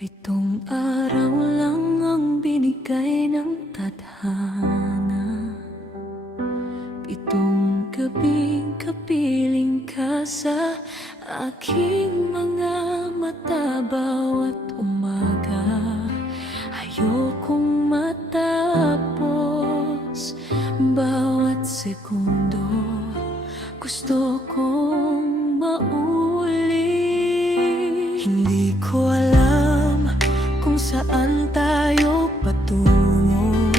Pitong araw lang ang binigay ng tadhana, pitong gabing kapiling ka sa aking mga mata. Bawat umaga ayokong matapos, bawat segundo gusto kong mauli. Hindi ko alam kung saan tayo patungo,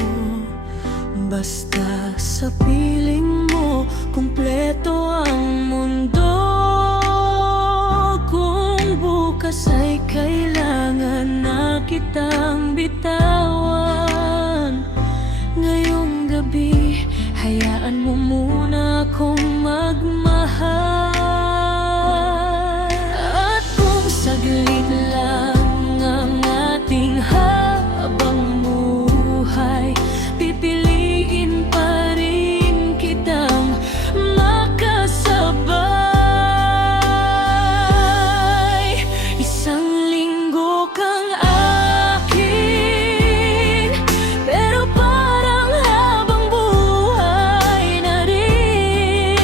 basta sa piling mo kumpleto ang mundo. Kung bukas ay kailangan na kitang bitawan, ngayong gabi hayaan mo muna akong magmahal. At kung saglit lang ang ating habang buhay, pipiliin pa rin kitang makasabay. Isang linggo kang akin, pero parang habang buhay na rin.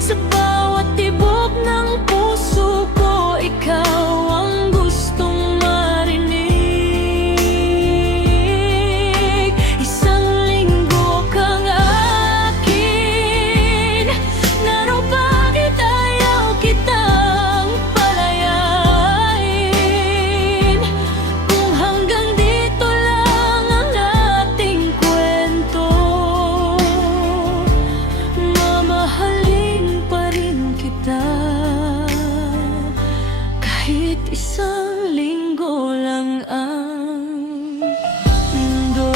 Sa bawat tibok ng puso ko, ikaw ang gustong marinig. Isang linggo kang akin, naro bakit ayaw kitang palayain. Kung hanggang dito lang ang ating kwento, mamahalin pa rin kita. Kahit isang linggo lang ang mundo.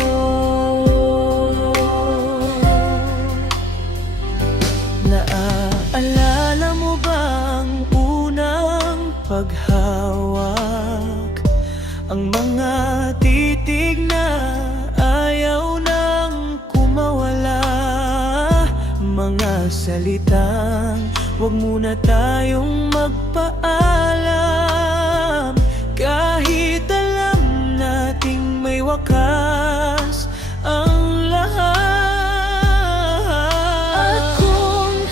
Naaalala mo ba ang unang paghawak? Ang mga titig na ayaw nang kumawala, mga salitang huwag muna tayong magpaalam. Kahit alam nating may wakas ang lahat. At kung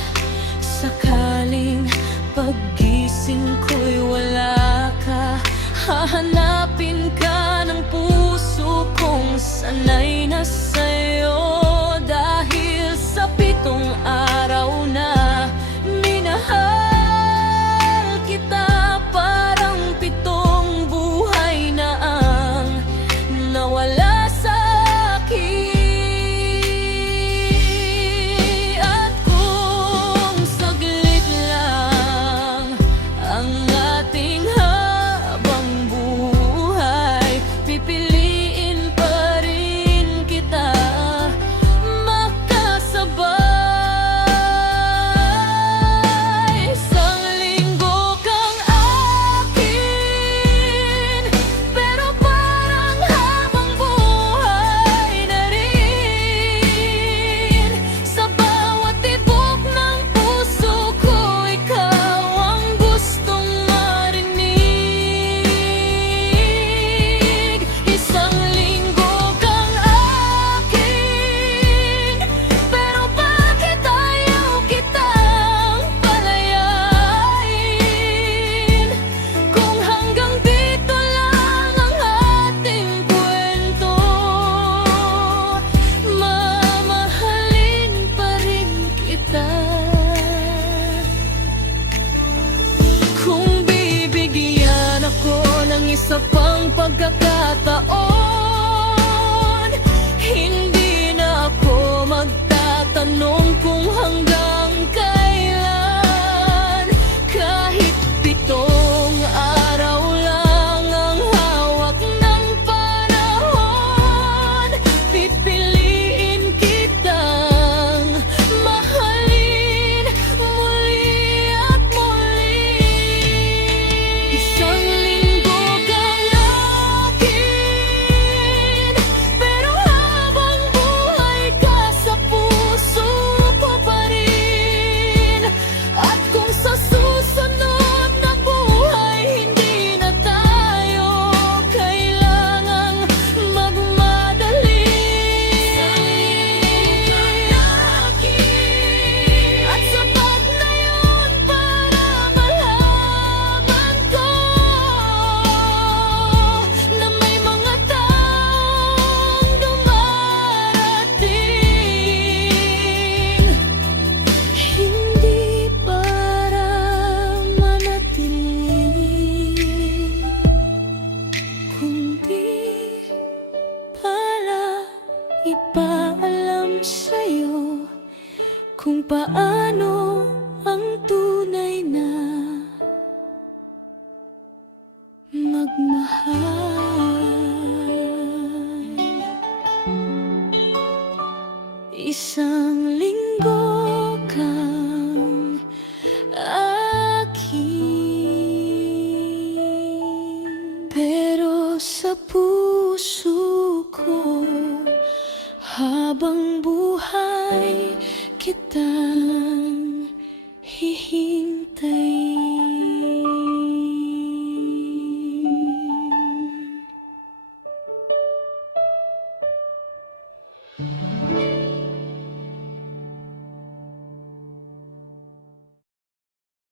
sakaling paggising ko'y wala ka, hahanapin ka ng puso kong sanay na sa'yo. Dahil sa pitong araw na minahal kita, parang pitong buhay na ang nawala sa akin. At kung saglit lang ang ating habang buhay, pipiliin pa rin kita makasabay. Isang linggo kang akin, pero parang habang buhay na rin. Sa bawat tibok ng puso ko, ikaw ang gustong marinig. Isang linggo kang akin, pero bakit ayaw kitang palayain. Kung hanggang dito lang ang ating kwento, mamahalin pa rin kita. Kung bibigyan ako ng isa pang pagkakataon, hindi na ako magtatanong kung hanggang kailan. Kahit pitong araw lang ang hawak ng panahon, pipiliin kitang mahalin muli at muli. Isang linggo kang paano ang tunay na magmahal. Isang linggo kang akin, pero sa puso ko habang buhay kita